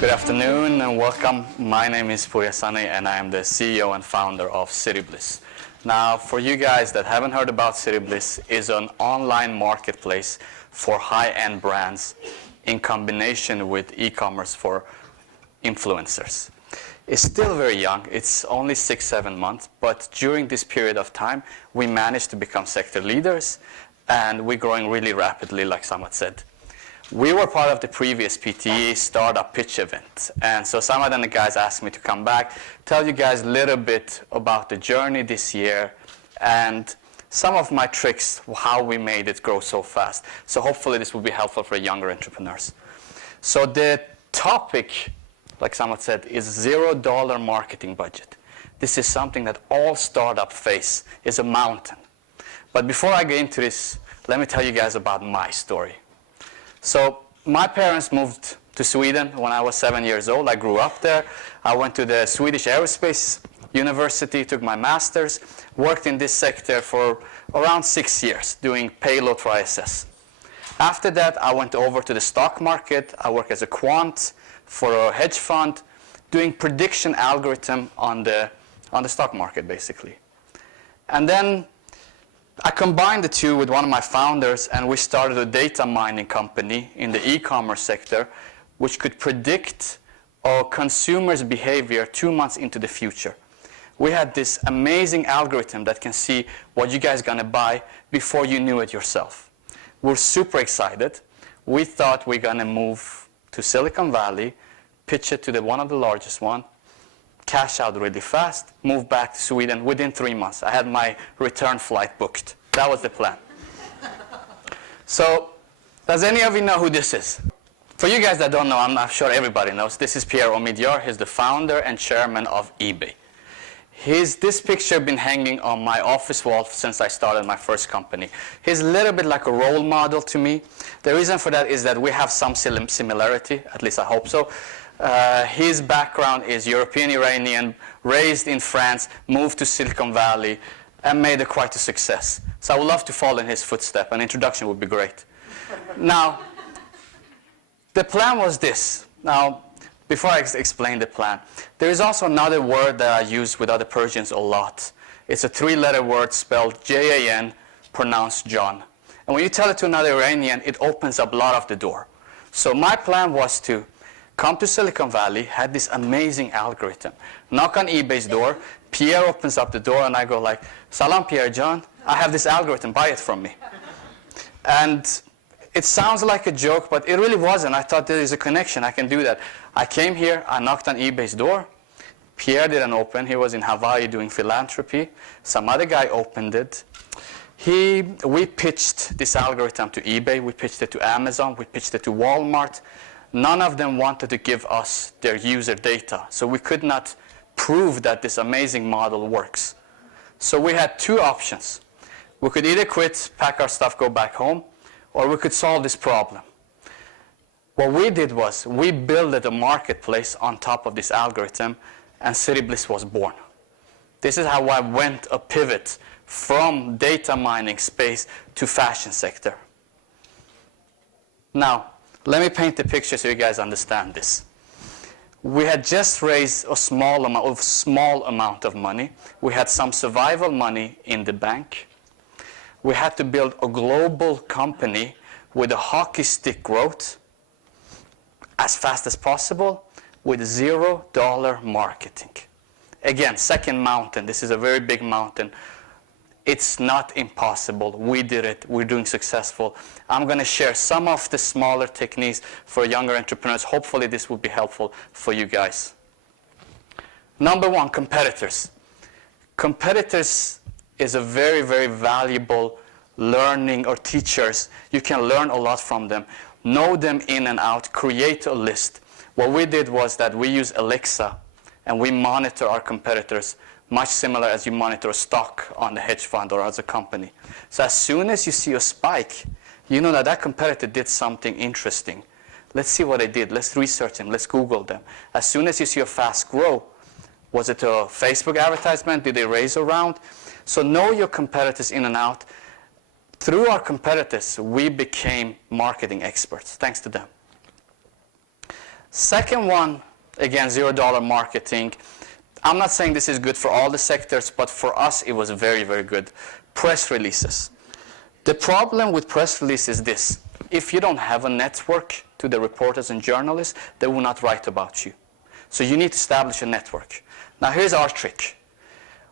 Good afternoon and welcome. My name is Pouria Sanae and I am the CEO and founder of Cityblis. Now, for you guys that haven't heard about Cityblis, is an online marketplace for high-end brands in combination with e-commerce for influencers. It's still very young. It's only 6-7 months, but during this period of time, we managed to become sector leaders and we're growing really rapidly, like Samad said. We were part of the previous PTE startup pitch event. And so Samad and the guys asked me to come back, tell you guys a little bit about the journey this year and some of my tricks, how we made it grow so fast. So hopefully this will be helpful for younger entrepreneurs. So the topic, like Samad said, is $0 marketing budget. This is something that all startups face, is a mountain. But before I get into this, let me tell you guys about my story. So my parents moved to Sweden when I was 7 years old. I grew up there. I went to the Swedish Aerospace University, took my master's, worked in this sector for around 6 years, doing payload for ISS. After that, I went over to the stock market. I worked as a quant for a hedge fund, doing prediction algorithm on the stock market, basically. And then I combined the two with one of my founders, and we started a data mining company in the e-commerce sector, which could predict a consumer's behavior 2 months into the future. We had this amazing algorithm that can see what you guys are going to buy before you knew it yourself. We're super excited. We thought we're going to move to Silicon Valley, pitch it to one of the largest one, cash out really fast, move back to Sweden within 3 months. I had my return flight booked. That was the plan. So, does any of you know who this is? For you guys that don't know, I'm not sure everybody knows, this is Pierre Omidyar. He's the founder and chairman of eBay. This picture been hanging on my office wall since I started my first company. He's a little bit like a role model to me. The reason for that is that we have some similarity, at least I hope so. His background is European-Iranian, raised in France, moved to Silicon Valley, and made it quite a success. So I would love to follow in his footsteps. An introduction would be great. Now, the plan was this. Now, before I explain the plan, there is also another word that I use with other Persians a lot. It's a 3-letter word spelled J-A-N, pronounced John. And when you tell it to another Iranian, it opens up a lot of the door. So my plan was to come to Silicon Valley, had this amazing algorithm, knock on eBay's door, Pierre opens up the door, and I go like, Salam Pierre John, I have this algorithm, buy it from me. And it sounds like a joke, but it really wasn't. I thought there is a connection, I can do that. I came here, I knocked on eBay's door, Pierre didn't open, he was in Hawaii doing philanthropy, some other guy opened it. We pitched this algorithm to eBay, we pitched it to Amazon, we pitched it to Walmart. None of them wanted to give us their user data, so we could not prove that this amazing model works. So we had 2 options. We could either quit, pack our stuff, go back home, or we could solve this problem. What we did was we built a marketplace on top of this algorithm, and Cityblis was born. This is how I went a pivot from data mining space to fashion sector. Now, let me paint the picture so you guys understand this. We had just raised a small amount of money. We had some survival money in the bank. We had to build a global company with a hockey stick growth as fast as possible with $0 marketing. Again, second mountain. This is a very big mountain. It's not impossible. We did it. We're doing successful. I'm going to share some of the smaller techniques for younger entrepreneurs. Hopefully this will be helpful for you guys. Number 1, competitors. Competitors is a very, very valuable learning or teachers. You can learn a lot from them. Know them in and out. Create a list. What we did was that we use Alexa and we monitor our competitors, much similar as you monitor a stock on the hedge fund or as a company. So as soon as you see a spike, you know that that competitor did something interesting. Let's see what they did. Let's research them. Let's Google them. As soon as you see a fast grow, was it a Facebook advertisement? Did they raise a round? So know your competitors in and out. Through our competitors, we became marketing experts, thanks to them. Second one, again, $0 marketing. I'm not saying this is good for all the sectors, but for us, it was very, very good. Press releases. The problem with press release is this. If you don't have a network to the reporters and journalists, they will not write about you. So you need to establish a network. Now, here's our trick.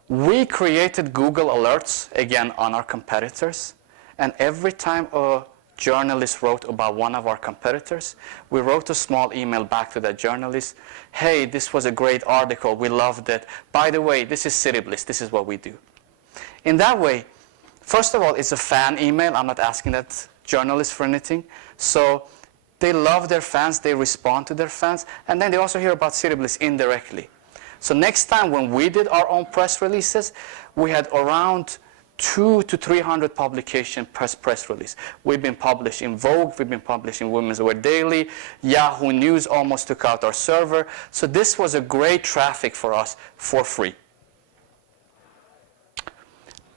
We created Google alerts, again, on our competitors. And every time a journalist wrote about one of our competitors, we wrote a small email back to that journalist. Hey, this was a great article. We loved it. By the way, this is Cityblis. This is what we do. In that way, first of all, it's a fan email. I'm not asking that journalist for anything. So they love their fans. They respond to their fans. And then they also hear about Cityblis indirectly. So next time when we did our own press releases, we had around 200 to 300 publication press release. We've been published in Vogue, we've been published in Women's Wear Daily, Yahoo News almost took out our server. So this was a great traffic for us for free.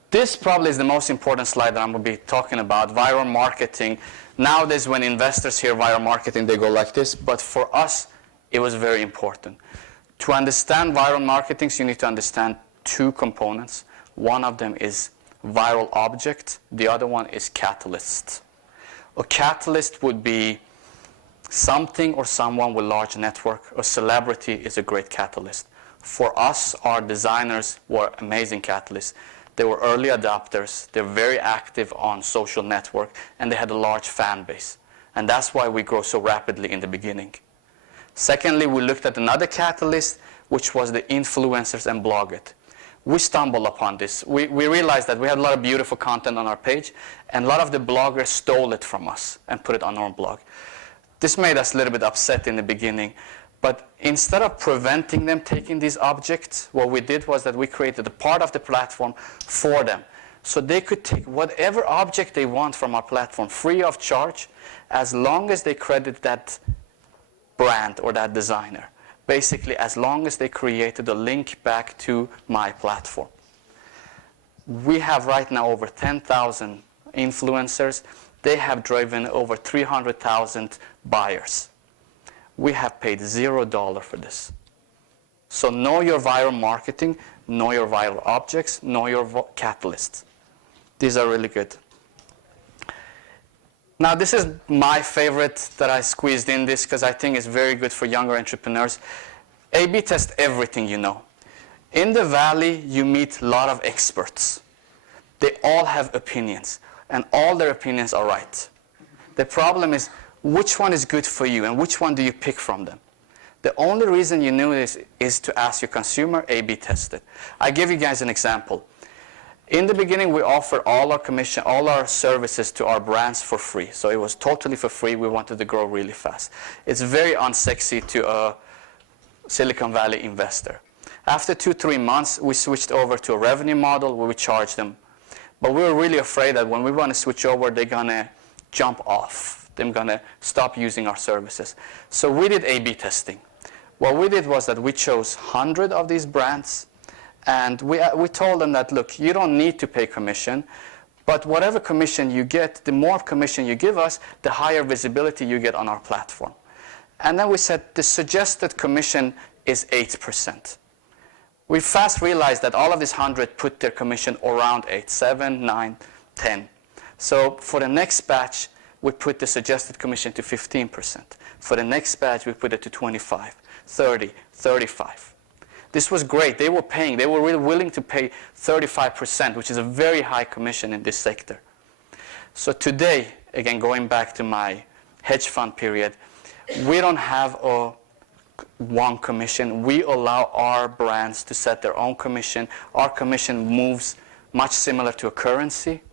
This probably is the most important slide that I'm going to be talking about, viral marketing. Nowadays when investors hear viral marketing, they go like this, but for us, it was very important. To understand viral marketing, you need to understand two components. One of them is viral object, the other one is catalyst. A catalyst would be something or someone with large network. A celebrity is a great catalyst. For us, our designers were amazing catalysts. They were early adopters, they're very active on social network, and they had a large fan base. And that's why we grow so rapidly in the beginning. Secondly, we looked at another catalyst, which was the influencers and bloggers. We stumbled upon this. We realized that we had a lot of beautiful content on our page, and a lot of the bloggers stole it from us and put it on our blog. This made us a little bit upset in the beginning, but instead of preventing them taking these objects, what we did was that we created a part of the platform for them. So they could take whatever object they want from our platform free of charge, as long as they credit that brand or that designer. Basically, as long as they created a link back to my platform. We have right now over 10,000 influencers. They have driven over 300,000 buyers. We have paid $0 for this. So know your viral marketing, know your viral objects, know your catalysts. These are really good. Now, this is my favorite that I squeezed in this because I think it's very good for younger entrepreneurs. A/B test everything you know. In the Valley, you meet a lot of experts. They all have opinions, and all their opinions are right. The problem is, which one is good for you, and which one do you pick from them? The only reason you know this is to ask your consumer, A/B test it. I give you guys an example. In the beginning, we offered all our services to our brands for free. So it was totally for free. We wanted to grow really fast. It's very unsexy to a Silicon Valley investor. After 2-3 months, we switched over to a revenue model where we charge them. But we were really afraid that when we want to switch over, they're going to jump off. They're going to stop using our services. So we did A/B testing. What we did was that we chose 100 of these brands. And we told them that, look, you don't need to pay commission, but whatever commission you get, the more commission you give us, the higher visibility you get on our platform. And then we said the suggested commission is 8%. We fast realized that all of these 100 put their commission around 8, 7, 9, 10. So for the next batch, we put the suggested commission to 15%. For the next batch, we put it to 25, 30, 35. This was great. They were paying. They were really willing to pay 35%, which is a very high commission in this sector. So today, again, going back to my hedge fund period, we don't have a one commission. We allow our brands to set their own commission. Our commission moves much similar to a currency.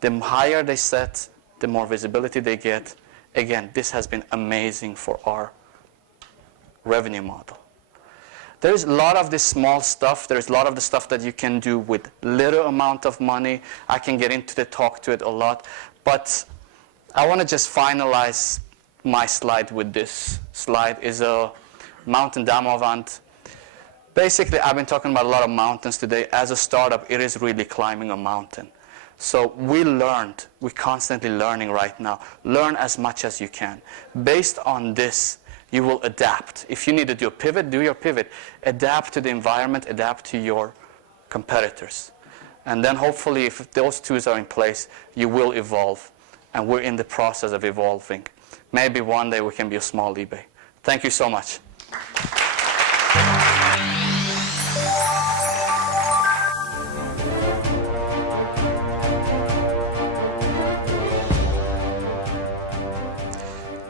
The higher they set, the more visibility they get. Again, this has been amazing for our revenue model. There's a lot of this small stuff. There's a lot of the stuff that you can do with little amount of money. I can get into the talk to it a lot. But I want to just finalize my slide with this slide. Is a mountain Damavand. Basically, I've been talking about a lot of mountains today. As a startup, it is really climbing a mountain. So we're constantly learning right now. Learn as much as you can. Based on this, you will adapt. If you need to do a pivot, do your pivot. Adapt to the environment, adapt to your competitors. And then hopefully if those tools are in place, you will evolve. And we're in the process of evolving. Maybe one day we can be a small eBay. Thank you so much.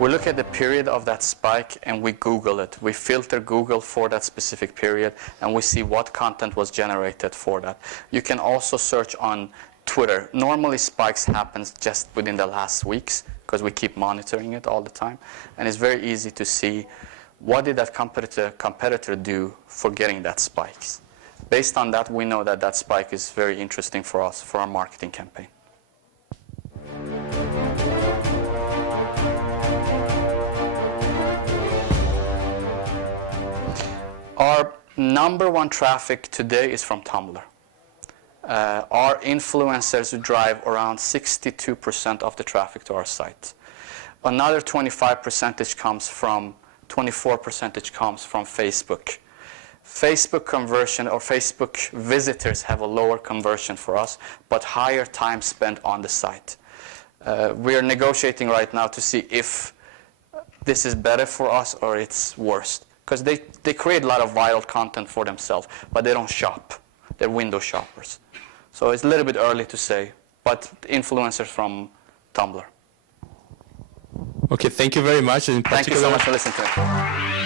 We look at the period of that spike and we Google it. We filter Google for that specific period and we see what content was generated for that. You can also search on Twitter. Normally spikes happens just within the last weeks because we keep monitoring it all the time. And it's very easy to see what did that competitor do for getting that spikes. Based on that, we know that that spike is very interesting for us, for our marketing campaign. Our number one traffic today is from Tumblr. Our influencers drive around 62% of the traffic to our site. Another 24% comes from Facebook. Facebook conversion or Facebook visitors have a lower conversion for us, but higher time spent on the site. We are negotiating right now to see if this is better for us or it's worse. Because they create a lot of viral content for themselves, but they don't shop. They're window shoppers. So it's a little bit early to say, but influencers from Tumblr. Okay, thank you very much. Thank you so much for listening to me.